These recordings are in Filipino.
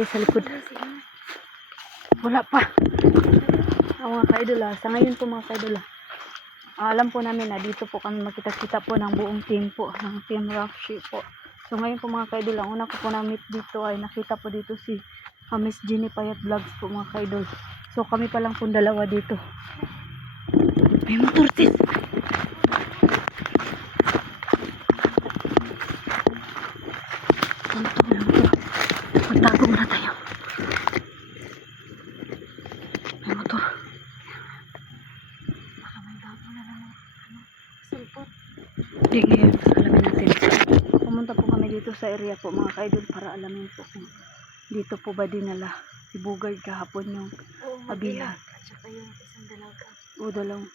natin sa likod. Wala pa. Mga ka-idol sa ngayon po mga ka-idol alam po namin na dito po kami makita-kita po ng buong team po, ng Team Rockshi po. So ngayon po mga ka-idol, ang una ko po na-meet dito ay nakita po dito si Miss Jenny Payat Vlogs po mga ka-idol. So kami pa lang po dalawa dito. May motor sis. Magtago muna tayo. May motor. Baka may bago na naman. Sulpot. Hindi ngayon. Alamin natin. Pumunta po kami dito sa area po mga ka-idol para alamin po kung dito po ba dinala si Bugay kahapon yung abihan. At saka yung isang dalaga. O dalawang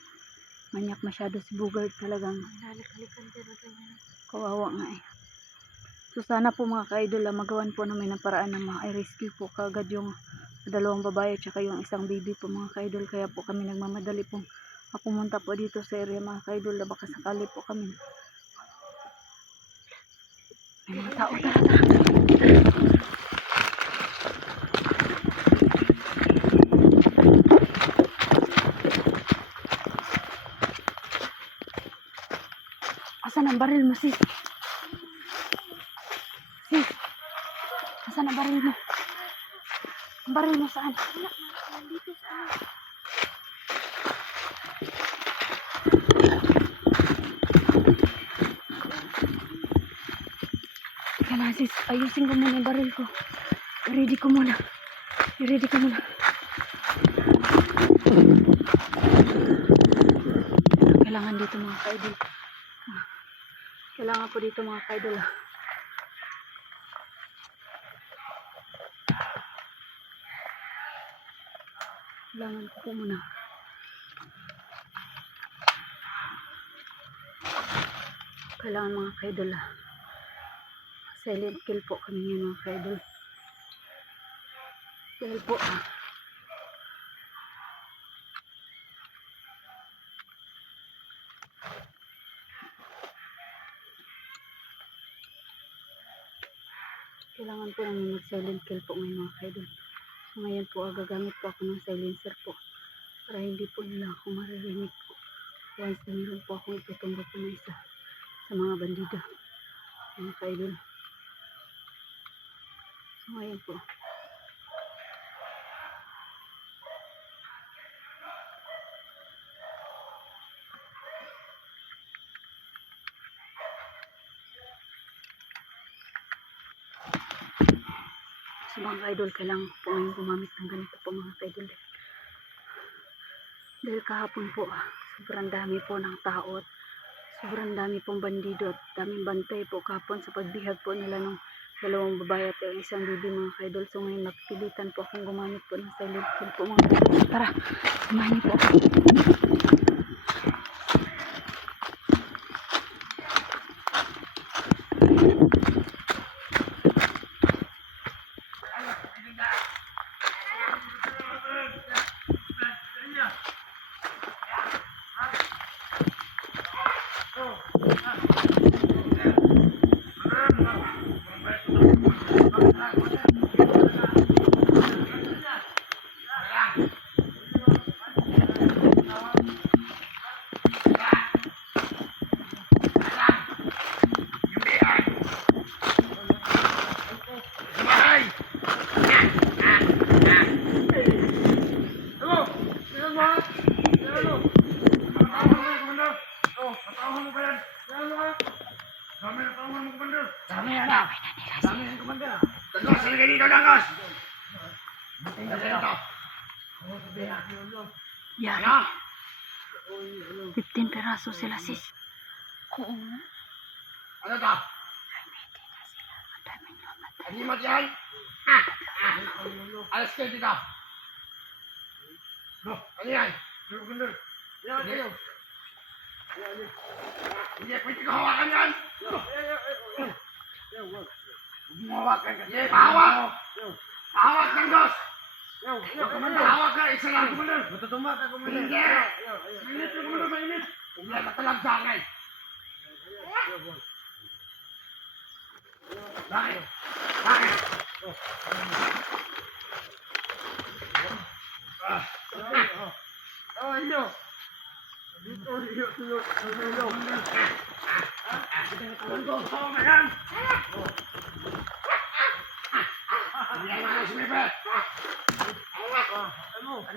manyak masyado si Bugay talagang Nalik-halikan pero ganyan. kawawa nga eh. So sana po mga ka-idol magawan po namin ng paraan na ma-rescue po kagad yung dalawang babae at saka yung isang baby po mga ka-idol. Kaya po kami nagmamadali pong pumunta po dito sa area mga ka-idol na baka sakali po kami. May mga tao tara. Asan ang baril mo sis? Sis, asan ang baril mo? Ang baril mo saan? Nandito sa Teka na sis, ayusin ko muna yung baril ko. I-ready ko muna. Kailangan dito mga ka-idol. Kailangan po dito mga ka-idol Kailangan ko po muna. Kailangan mga ka-idol silent kill po kami ngayon mga ka-idol. Dahil po kailangan po namin mag-silent kill po ngayon mga ka-idol. So ngayon po gagamit po ako ng silencer po para hindi po nila ako maririnig po. Once na meron po akong itutumba po na isa sa mga bandida mga ka-idol. So ngayon po so mga ka-idol, kailangan ko po ngayon gumamit ng ganito po mga ka-idol. Dahil kahapon po sobrang dami po ng tao at sobrang dami pong bandido at daming bantay po kahapon sa pagbihag po nila ng dalawang babae at yung isang bibi mga ka-idol. So ngayon napilitan po akong gumamit po ng silent kill po mga ka-idol. Tara, samahan niyo po ako. Yara. 15 peraso sila sis. Oo nga. Ano to? Ang dami nyo matay. Animat yan? Alas kayo dito. Ano yan? Hindi, pwede ko hawakan yan. Huwag mo hawakan kasi. Hawak! Hawak ng dos! Hawak ka, isa lang. Matutumak ka, Commander. Hindi! Mainit ka, Commander, mainit. Huwag na matalag sa akin. Bakit? Bakit? Ano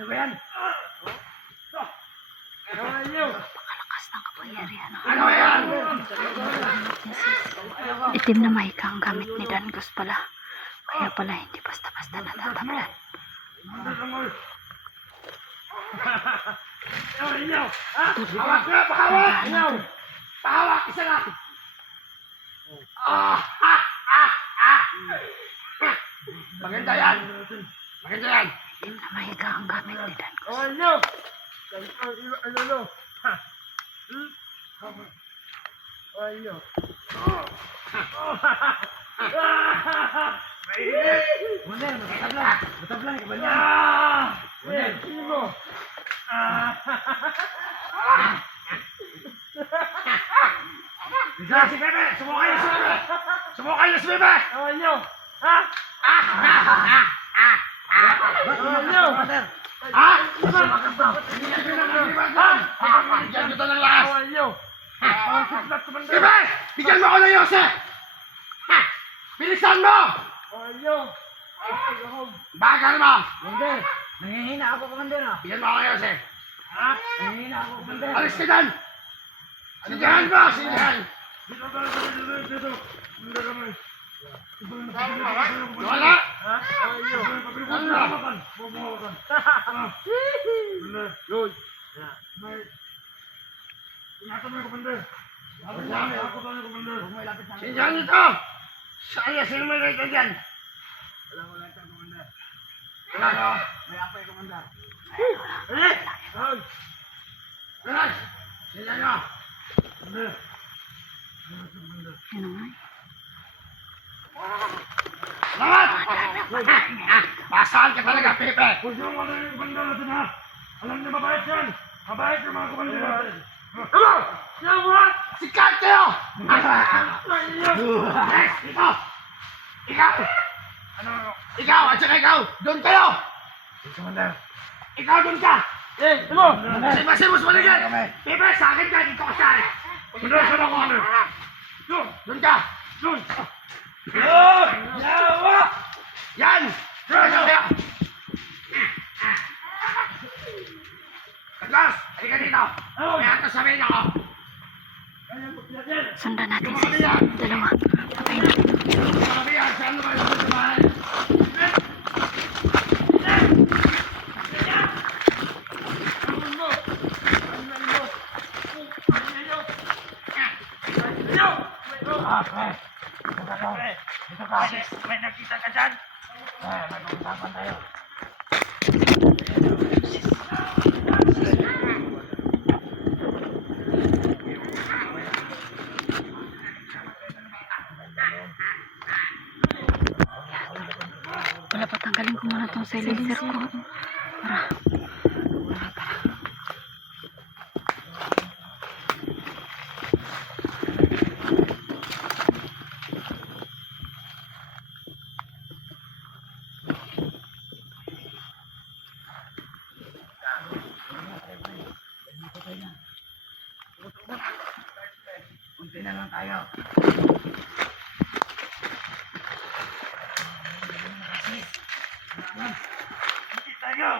ba yan? Napakalakas ng kapangyarihan. Ano yan? Itim na mahika ang gamit ni Dangos pala. Kaya pala hindi basta-basta natatablan. Hawak na! Pahawak! Pahawak! Isa lang! Maganda yan! Maganda yan! Itim na mahika ang gamit ni Dangos. Munir, matablang! Matablang, ikabal niya! Munir! Bisa si Bebe! Sumukay na si Bebe! Sumukay na si Bebe! Bigyan kita ng lakas! Bebe! Bigyan mo ako ng Yose! Bilisan mo! Bagal mo! Hindi. Nangihina ako, Commander. Bigyan mo ako ng Yose! Nangihina ako, Commander. Alis ka dyan! Sindihan mo! Sindihan! Wala! Sindihan nito! Saya sino may rito dyan? Wala ka! May apay, Commander. Relax! Sindihan nyo! Yun na nga. Lahat! Pasahan ka talaga, Pepe! Alam niyo mabait yan! Mabait yung mga kumanda natin! Ano? Sikat kayo! Yes, ito! Ikaw! Ikaw at saka ikaw! Doon kayo! Ikaw doon ka! Simas maligid! Pepe, sa akin ka! Dito ka sa akin! Doon ka! Doon! Yan! Doon kayo! Carlos! Halika dito! May atas sabihin ako! Sundan natin si dalawa. Patay natin. Sabi yan! Saan mo kayo sa bahay? May nakita ka dyan? Nag-uusapan tayo. Wala, patanggalin ko muna itong silencer ko. Para. Kunti na lang tayo. Hindi tayo!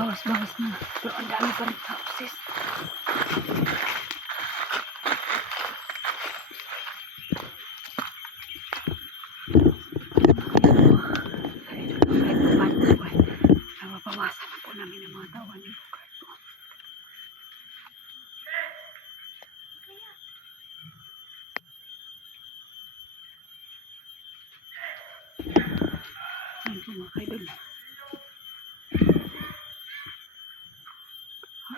Bawas na. Pero ang dami pa rin houses. Kahit paano po nababawasan na po namin ang mga tawan ng lugar po. Ayun po mga kaidol.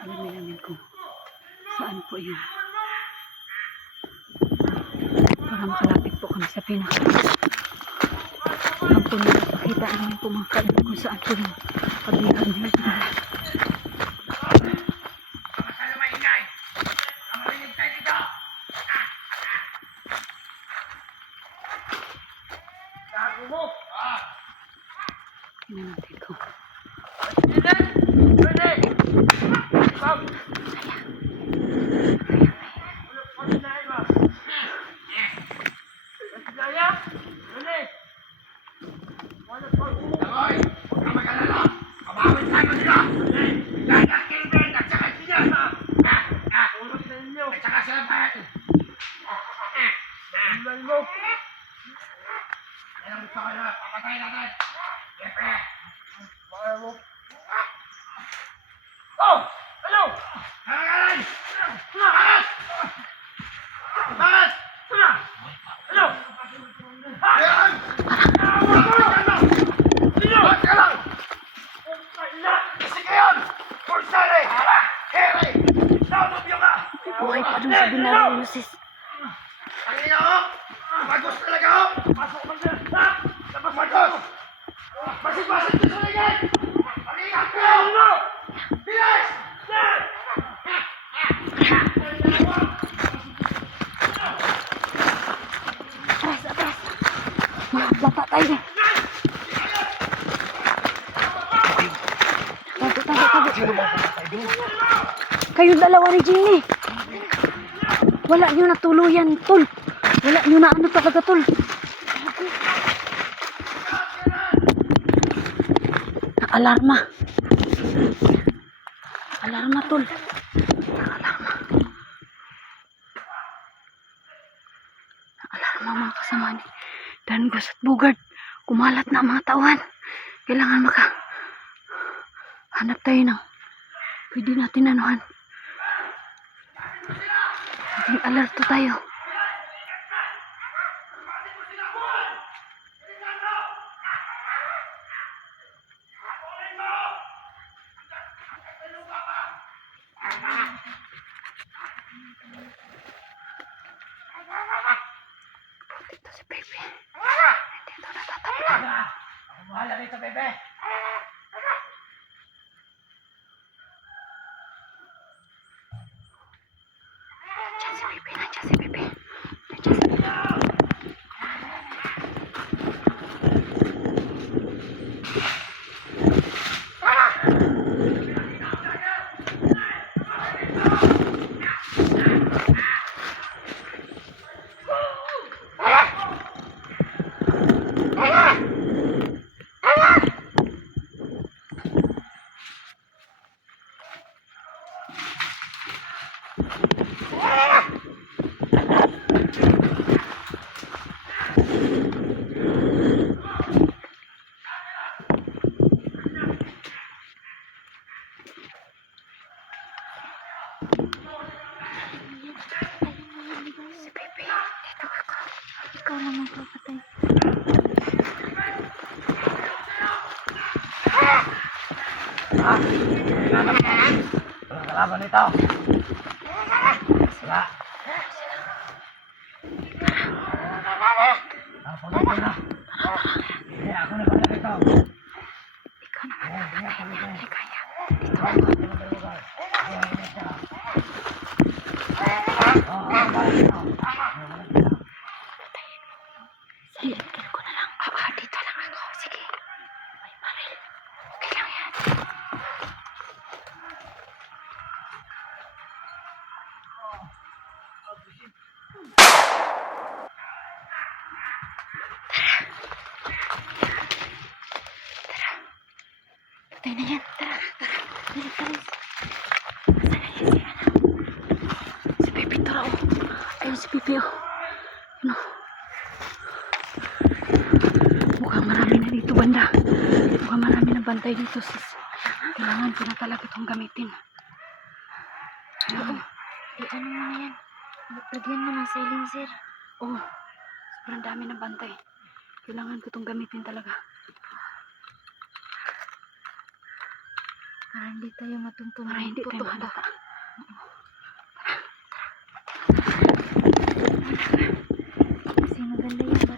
Alamin ko saan po yun. Para makalapit po kami sa pinaka. Ang po nilapakita namin po mga kaidol kung saan po yung paglihan nila. Baka kayo maingay. Ang marinig tayo dito. Gago mo. Tingnan natin ko. Tagoy, huwag ka mag-alala. Mabawit tayo nila. Gaya, Kelvin, at saka sila. At saka sila pa. Yan ang gusto ko na. Papatayin natin. Jefe. Oh! Ano? Hangalan! Bakit? Bakit? Ano? Ayan! Ba't ka lang? Kasi kayon! Pursare! Heri! Naunobyo ka! Buhay pa dun sa binarang lusis. Ang ina ko! Magos talaga ako! Pasok mo dyan! Ha? Labas magos! Basig-basig ko sa ligay! Mag-ingat kayo! Bilis! Atras, atras. Mahablata tayo. Tago. Kayo dalawa ni Jenny. Wala nyo na tuluyan, tol. Wala nyo na ano talaga, tol. Alarma. Alarma, tol. Alarma. Alarma, mga kasama ni Dangos at Bugard. Kumalat na ang mga tauhan. Kailangan hanap tayo ng pwede natin anuhan. Maging alerto tayo. Dito si Pepe. Dito natatabi. Ako bahala dito, bebe. Nandiyan si Pepe. Nandiyan si Pepe. Nandiyan si Pepe. Si Pepe. Dito ako. Ikaw lang magpapatay. Walang kalaban nito. Wala. Pagod na. Kaya ako na pala dito. Ikaw naman papatayin niya. Hindi kaya. Dito ako. Silent kill ko na lang. Dito lang ako. Sige. May baril. Okay lang yan. Patay na yan. Tara. Bilis, bilis. Nasaan na yan si ano? Si Pepe, tara oh. Ayun si Pepe oh. Ano? Mukhang marami na dito banda. Mukhang marami na bantay dito sis. Kailangan ko na talaga itong gamitin. Oo. Ano mo na yan? Lagyan mo ng silencer. Oh, sobrang dami na bantay. Kailangan ko itong gamitin talaga. Para hindi tayo matuntunan. Para hindi tayo mahalata. Kasi maganda yan.